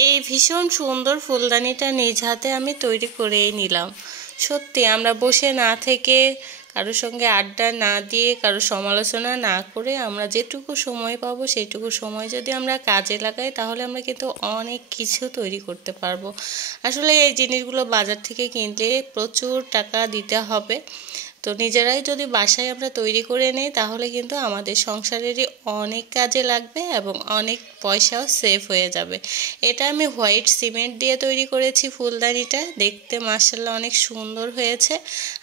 এই ভীষণ সুন্দর ফুলদানিটা নিজ হাতে আমি তৈরি করেই নিলাম। সত্যি আমরা বসে না থেকে, কারোর সঙ্গে আড্ডা না দিয়ে, কারোর সমালোচনা না করে আমরা যেটুকু সময় পাবো সেইটুকু সময় যদি আমরা কাজে লাগাই তাহলে আমরা কিন্তু অনেক কিছু তৈরি করতে পারবো। আসলে এই জিনিসগুলো বাজার থেকে কিনলে প্রচুর টাকা দিতে হবে, তো নিজেরাই যদি বাসায় আমরা তৈরি করে নিই তাহলে কিন্তু আমাদের সংসারেরই অনেক কাজে লাগবে এবং অনেক পয়সাও সেভ হয়ে যাবে। এটা আমি হোয়াইট সিমেন্ট দিয়ে তৈরি করেছি ফুলদানিটা, দেখতে মাশাআল্লাহ অনেক সুন্দর হয়েছে।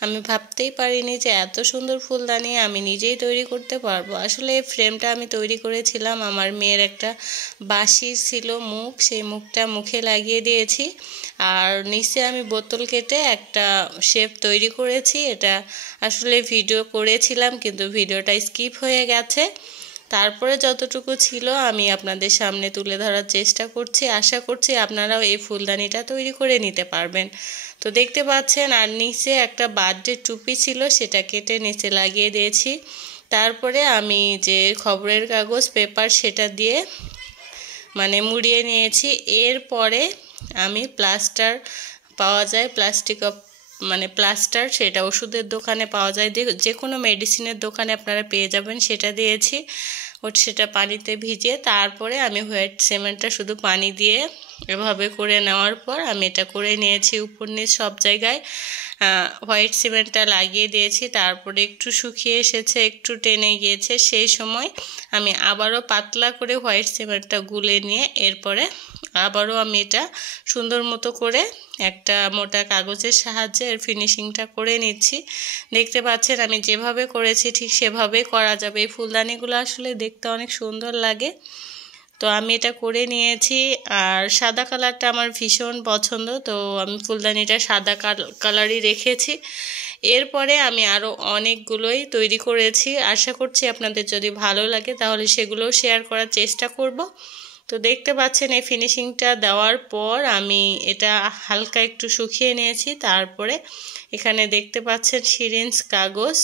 আমি ভাবতেই পারিনি যে এত সুন্দর ফুলদানি আমি নিজেই তৈরি করতে পারবো। আসলে এই ফ্রেমটা আমি তৈরি করেছিলাম, আমার মেয়ের একটা বাঁশির ছিল মুখ, সেই মুখটা মুখে লাগিয়ে দিয়েছি। আর নিচে আমি বোতল কেটে একটা শেপ তৈরি করেছি। এটা আসলে ভিডিও করেছিলাম কিন্তু ভিডিওটা স্কিপ হয়ে গেছে। তারপরে যতটুকু ছিল আমি আপনাদের সামনে তুলে ধরার চেষ্টা করছি। আশা করছি আপনারাও এই ফুলদানিটা তৈরি করে নিতে পারবেন। তো দেখতে পাচ্ছেন, আর নিচে একটা বার্থডে টুপি ছিল, সেটা কেটে নিচে লাগিয়ে দিয়েছি। তারপরে আমি যে খবরের কাগজ পেপার সেটা দিয়ে মুড়িয়ে নিয়েছি। এরপরে আমি প্লাস্টার পাওয়া যায়, প্লাস্টার, সেটা ওষুধের দোকানে পাওয়া যায়, যে কোনো মেডিসিনের দোকানে আপনারা পেয়ে যাবেন, সেটা দিয়েছি। সেটা পানিতে ভিজিয়ে তারপরে আমি হোয়াইট সিমেন্টটা শুধু পানি দিয়ে এভাবে করে নেওয়ার পর আমি এটা করে নিয়েছি। উপর নিচ সব জায়গায় হোয়াইট সিমেন্টটা লাগিয়ে দিয়েছি। তারপরে একটু শুকিয়ে এসেছে, একটু টেনে গিয়েছে, সেই সময় আমি আবারও পাতলা করে হোয়াইট সিমেন্টটা গুলে নিয়ে এরপরে আবারও আমি এটা সুন্দর মতো করে একটা মোটা কাগজের সাহায্যে এর ফিনিশিংটা করে নিচ্ছি। দেখতে পাচ্ছেন আমি যেভাবে করেছি ঠিক সেভাবে করা যাবে। এই ফুলদানিগুলো আসলে দেখতে অনেক সুন্দর লাগে। তো আমি এটা করে নিয়েছি। আর সাদা কালারটা আমার ভীষণ পছন্দ, তো আমি ফুলদানিটা সাদা কালারই রেখেছি। এরপরে আমি আরও অনেকগুলোই তৈরি করেছি। আশা করছি আপনাদের যদি ভালো লাগে তাহলে সেগুলোও শেয়ার করার চেষ্টা করব। তো দেখতে পাচ্ছেন এই ফিনিশিংটা দেওয়ার পর আমি এটা হালকা একটু শুকিয়ে নিয়েছি। তারপরে এখানে দেখতে পাচ্ছেন সিরিঞ্জ কাগজ,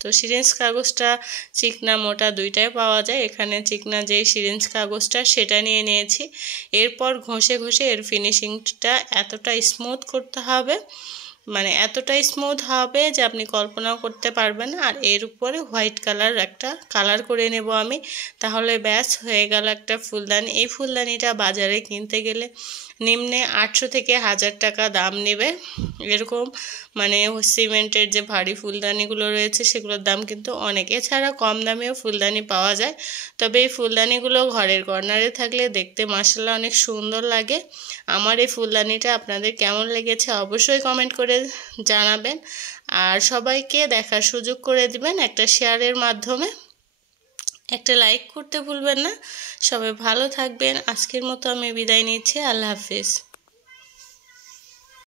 তো সিরিঞ্জ কাগজটা চিকনা মোটা দুইটাই পাওয়া যায়। এখানে চিকনা যেই সিরিঞ্জ কাগজটা সেটা নিয়ে নিয়েছি। এরপর ঘষে ঘষে এর ফিনিশিংটা এতটা স্মুথ করতে হবে, এতটা স্মুথ হবে যে আপনি কল্পনাও করতে পারবেন না। আর এর উপরে হোয়াইট কালার একটা কালার করে নেব আমি, তাহলে ব্যাস হয়ে গেল একটা ফুলদানি। এই ফুলদানিটা বাজারে কিনতে গেলে নিম্নে 800 থেকে 1000 টাকা দাম নেবে। এরকম সিমেন্টের যে ভারী ফুলদানিগুলো রয়েছে সেগুলোর দাম কিন্তু অনেক। এছাড়া কম দামেও ফুলদানি পাওয়া যায়, তবে এই ফুলদানিগুলো ঘরের কর্নারে থাকলে দেখতে মাশাআল্লাহ অনেক সুন্দর লাগে। আমার এই ফুলদানিটা আপনাদের কেমন লেগেছে অবশ্যই কমেন্ট করে জানাবেন, আর সবাইকে দেখার সুযোগ করে দিবেন একটা শেয়ারের মাধ্যমে। একটা লাইক করতে ভুলবেন না। সবাই ভালো থাকবেন। আজকের মতো আমি বিদায় নিচ্ছি। আল্লাহ হাফিজ।